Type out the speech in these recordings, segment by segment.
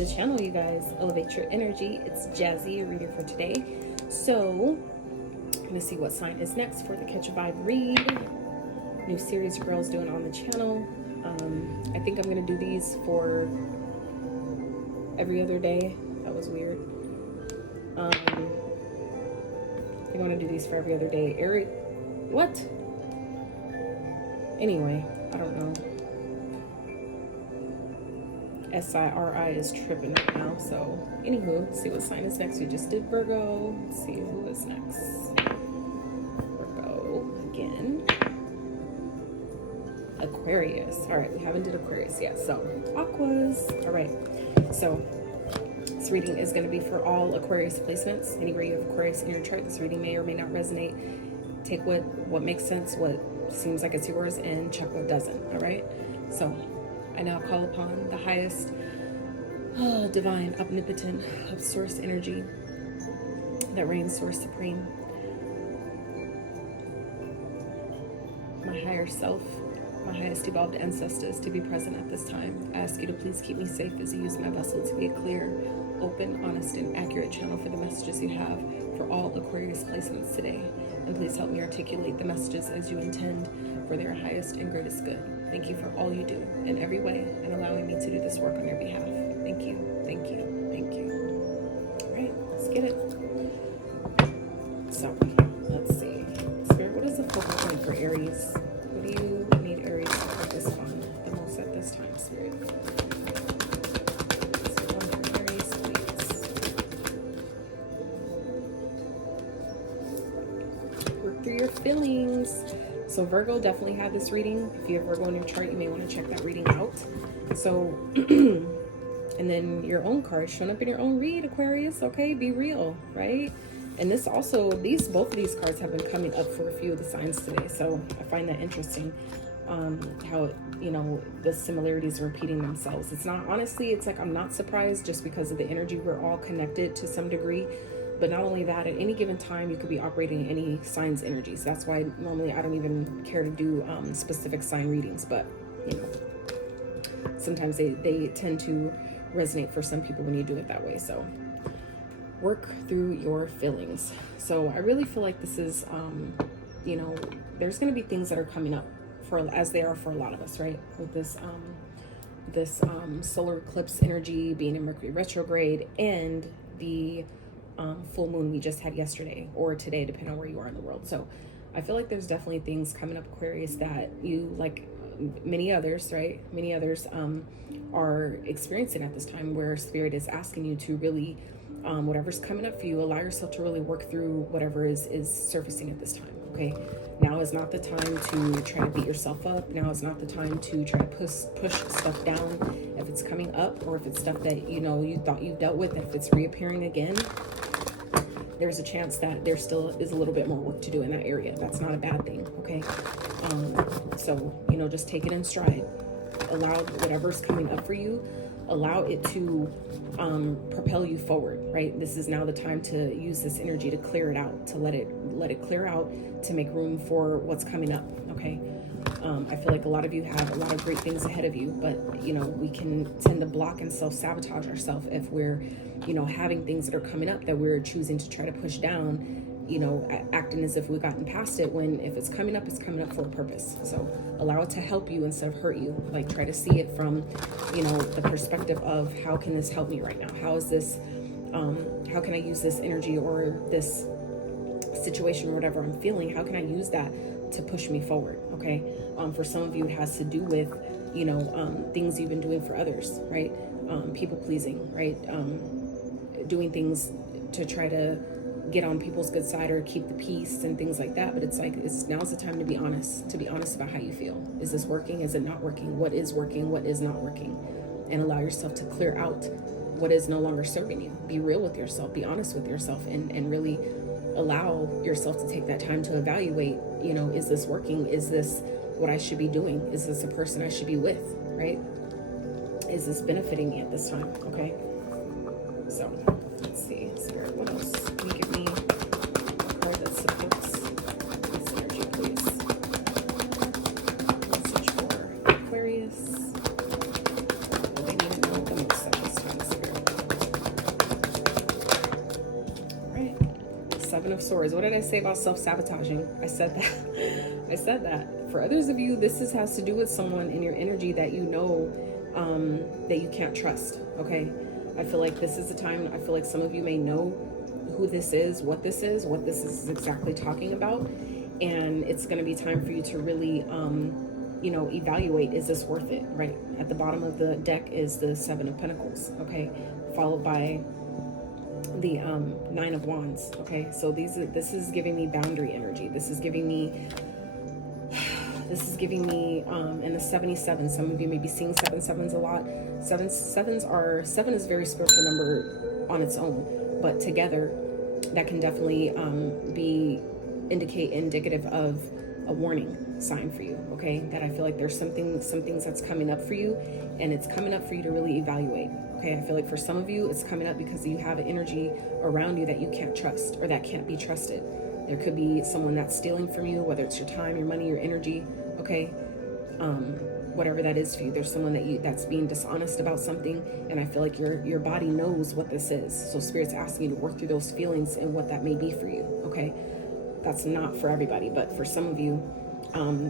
the channel, you guys. Elevate your energy. It's Jazi, your reader for today. So, I'm going to see what sign is next for the Catch a Vibe read. New series your girl's doing on the channel. I think I'm going to do these for every other day. That was weird. I think I want to do these for every other day. Aries, what? Anyway, I don't know. SIRI is tripping right now. So, anywho, let's see what sign is next. We just did Virgo. Let's see who is next. Virgo again. Aquarius. All right, we haven't did Aquarius yet. So, Aquas. All right. So, this reading is going to be for all Aquarius placements. Anywhere you have Aquarius in your chart, this reading may or may not resonate. Take what makes sense, what seems like it's yours, and check what doesn't. All right. So, I now call upon the highest, divine, omnipotent, of source energy that reigns source supreme. My higher self, my highest evolved ancestors to be present at this time. I ask you to please keep me safe as I use my vessel to be a clear, open, honest, and accurate channel for the messages you have for all Aquarius placements today. And please help me articulate the messages as you intend for their highest and greatest good. Thank you for all you do in every way and allowing me to do this work on your behalf. Thank you, thank you, thank you. All right, let's get it. So, let's see. Spirit, what is the focal point for Aries? What do you need Aries to focus on the most at this time, Spirit? Aries, please. Work through your feelings. So Virgo, definitely have this reading. If you have Virgo in your chart, you may want to check that reading out. So, and then your own cards showing up in your own read, Aquarius. Okay, be real, right? And this also, both of these cards have been coming up for a few of the signs today. So I find that interesting. How, the similarities are repeating themselves. It's not, honestly, it's like I'm not surprised just because of the energy. We're all connected to some degree. But not only that, at any given time, you could be operating in any sign's energies. That's why normally I don't even care to do specific sign readings. But, sometimes they tend to resonate for some people when you do it that way. So work through your feelings. So I really feel like this is, there's going to be things that are coming up as they are for a lot of us, right? With this solar eclipse energy being in Mercury retrograde and the full moon we just had yesterday or today, depending on where you are in the world. So I feel like there's definitely things coming up, Aquarius, that you, like many others, right? Many others are experiencing at this time, where Spirit is asking you to really, whatever's coming up for you, allow yourself to really work through whatever is surfacing at this time. Okay, now is not the time to try to beat yourself up. Now is not the time to try to push stuff down. If it's coming up, or if it's stuff that you thought you dealt with, if it's reappearing again, there's a chance that there still is a little bit more work to do in that area. That's not a bad thing, okay? So, just take it in stride. Allow whatever's coming up for you, allow it to propel you forward, right? This is now the time to use this energy to clear it out, to let it clear out, to make room for what's coming up, okay? I feel like a lot of you have a lot of great things ahead of you, but we can tend to block and self-sabotage ourselves if we're having things that are coming up that we're choosing to try to push down, acting as if we've gotten past it, when if it's coming up, it's coming up for a purpose. So allow it to help you instead of hurt you. Like, try to see it from the perspective of, how can this help me right now? How is this how can I use this energy or this situation or whatever I'm feeling? How can I use that to push me forward? Okay. For some of you, it has to do with, things you've been doing for others, right? People pleasing, right? Doing things to try to get on people's good side or keep the peace and things like that. But it's like, now's the time to be honest about how you feel. Is this working? Is it not working? What is working? What is not working? And allow yourself to clear out what is no longer serving you. Be real with yourself, be honest with yourself, and really allow yourself to take that time to evaluate, is this working? Is this what I should be doing? Is this a person I should be with, right? Is this benefiting me at this time? Okay. So let's see, Spirit, what else? Can you give me a card that supports this energy, please? Message for Aquarius. What do they need to know the most at this time, Spirit? of Swords. What did I say about self-sabotaging? I said that. I said that. For others of you, this has to do with someone in your energy that you know that you can't trust, okay? I feel like this is the time, I feel like some of you may know who this is, what this is exactly talking about. And it's going to be time for you to really, you know, evaluate, is this worth it, right? At the bottom of the deck is the Seven of Pentacles, okay? Followed by the Nine of Wands, okay? So this is giving me boundary energy. This is giving me in the 77, some of you may be seeing 7/7s a lot. 7 is a very spiritual number on its own, but together that can definitely be indicative of a warning sign for you, okay? That I feel like there's some things that's coming up for you, and it's coming up for you to really evaluate, okay? I feel like for some of you, it's coming up because you have an energy around you that you can't trust, or that can't be trusted. There could be someone that's stealing from you, whether it's your time, your money, your energy, okay? Whatever that is for you, there's someone that's being dishonest about something, and I feel like your body knows what this is. So Spirit's asking you to work through those feelings and what that may be for you, okay? That's not for everybody, but for some of you,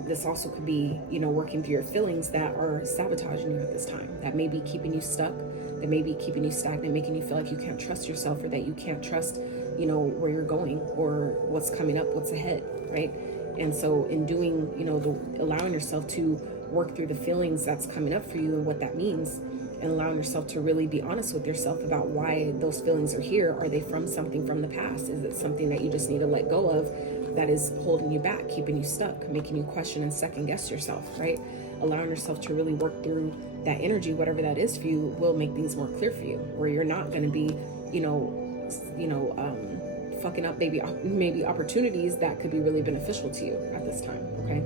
this also could be, you know, working through your feelings that are sabotaging you at this time, that may be keeping you stuck, that may be keeping you stagnant, making you feel like you can't trust yourself, or that you can't trust, you know, where you're going or what's coming up, what's ahead, right? And so in doing, you know, allowing yourself to work through the feelings that's coming up for you and what that means, and allowing yourself to really be honest with yourself about why those feelings are here. Are they from something from the past? Is it something that you just need to let go of that is holding you back, keeping you stuck, making you question and second guess yourself, right? Allowing yourself to really work through that energy, whatever that is for you, will make things more clear for you, where you're not going to be, fucking up maybe opportunities that could be really beneficial to you at this time, okay?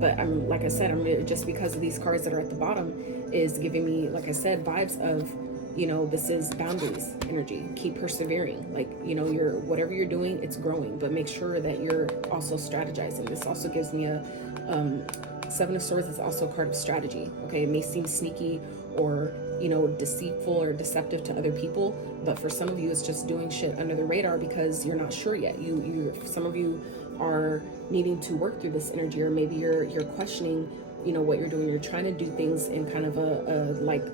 But like I said, just because of these cards that are at the bottom is giving me, like I said, vibes of, you know, this is boundaries energy. Keep persevering. Like, you know, whatever you're doing, it's growing, but make sure that you're also strategizing. This also gives me a Seven of Swords is also a card of strategy. Okay, it may seem sneaky or, you know, deceitful or deceptive to other people, but for some of you, it's just doing shit under the radar because you're not sure yet. Some of you are needing to work through this energy, or maybe you're questioning, you know, what you're doing. You're trying to do things in kind of a like,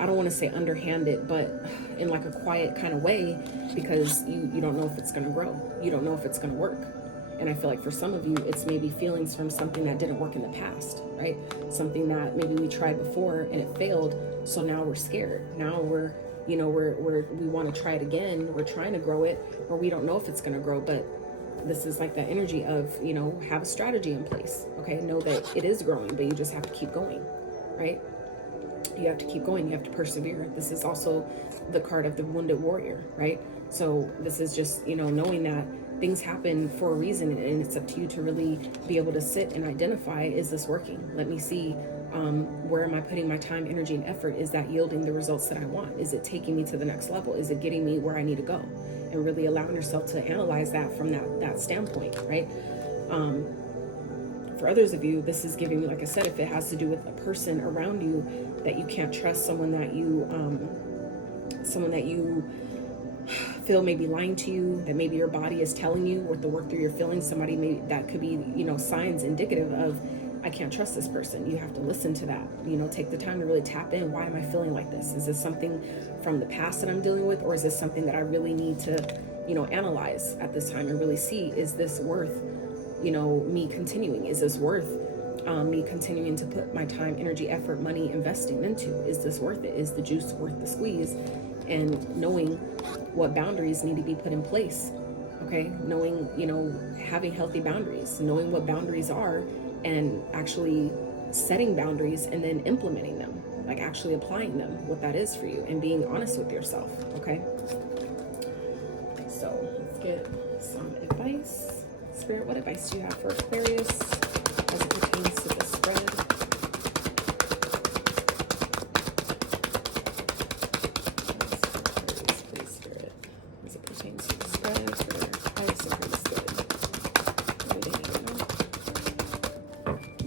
I don't want to say underhanded, but in like a quiet kind of way, because you don't know if it's going to grow. You don't know if it's going to work. And I feel like for some of you, it's maybe feelings from something that didn't work in the past, right? Something that maybe we tried before and it failed. So now we're scared. Now we want to try it again. We're trying to grow it, or we don't know if it's going to grow, but this is like the energy of, you know, have a strategy in place. Okay. Know that it is growing, but you just have to keep going, right? You have to keep going. You have to persevere. This is also the card of the wounded warrior, right? So this is just, you know, knowing that things happen for a reason, and it's up to you to really be able to sit and identify, is this working? Let me see, where am I putting my time, energy, and effort? Is that yielding the results that I want? Is it taking me to the next level? Is it getting me where I need to go? And really allowing yourself to analyze that from that standpoint, right? For others of you, this is giving me, like I said, if it has to do with a person around you that you can't trust, someone that you feel may be lying to you, that maybe your body is telling you, or to work through your feelings, that could be, you know, signs indicative of, I can't trust this person. You have to listen to that, you know, take the time to really tap in. Why am I feeling like this? Is this something from the past that I'm dealing with, or is this something that I really need to, you know, analyze at this time and really see, is this worth, you know, me continuing? Is this worth me continuing to put my time, energy, effort, money, investing into? Is this worth it? Is the juice worth the squeeze? And knowing what boundaries need to be put in place, okay? Knowing, you know, having healthy boundaries, knowing what boundaries are, and actually setting boundaries and then implementing them, like actually applying them, what that is for you, and being honest with yourself, okay? So let's get some advice. Spirit, what advice do you have for Aquarius as it pertains to the spread?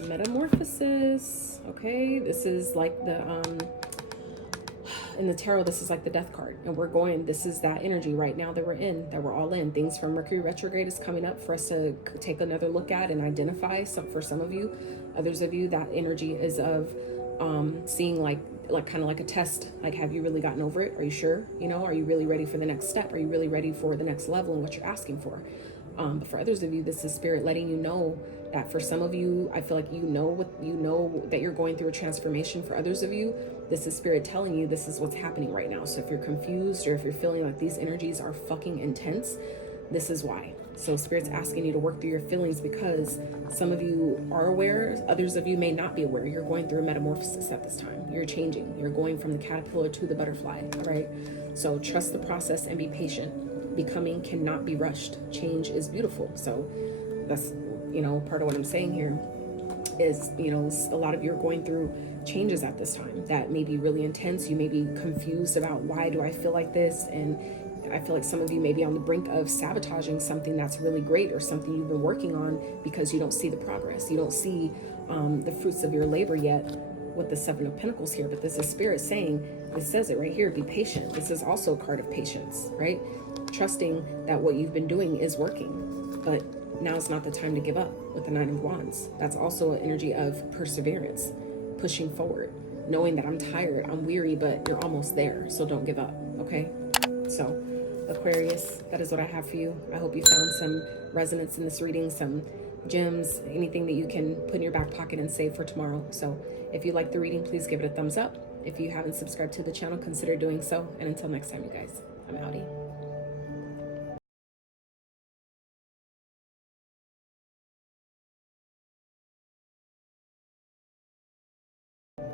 Metamorphosis. Okay, this is like in the tarot, this is like the death card, and we're going, this is that energy right now that we're in, that we're all in. Things from Mercury retrograde is coming up for us to take another look at and identify. Some, for some of you, others of you, that energy is of seeing like kind of like a test, like, have you really gotten over it? Are you sure? You know, are you really ready for the next step? Are you really ready for the next level and what you're asking for? But for others of you, this is spirit letting you know that for some of you, I feel like you know that you're going through a transformation. For others of you, this is spirit telling you this is what's happening right now. So if you're confused or if you're feeling like these energies are fucking intense, this is why. So spirit's asking you to work through your feelings, because some of you are aware, others of you may not be aware. You're going through a metamorphosis at this time. You're changing. You're going from the caterpillar to the butterfly, right? So trust the process and be patient. Becoming cannot be rushed. Change is beautiful. So that's, you know, part of what I'm saying here is, you know, a lot of you are going through changes at this time that may be really intense. You may be confused about, why do I feel like this? And I feel like some of you may be on the brink of sabotaging something that's really great, or something you've been working on, because you don't see the progress. You don't see the fruits of your labor yet with the Seven of Pentacles here. But this is spirit saying, it says it right here, be patient. This is also a card of patience, right? Trusting that what you've been doing is working, but now's not the time to give up with the Nine of Wands. That's also an energy of perseverance, pushing forward, knowing that I'm tired, I'm weary, but you're almost there. So don't give up, okay? So Aquarius, that is what I have for you. I hope you found some resonance in this reading, some gems, anything that you can put in your back pocket and save for tomorrow. So if you like the reading, please give it a thumbs up. If you haven't subscribed to the channel, consider doing so. And until next time, you guys, I'm outie.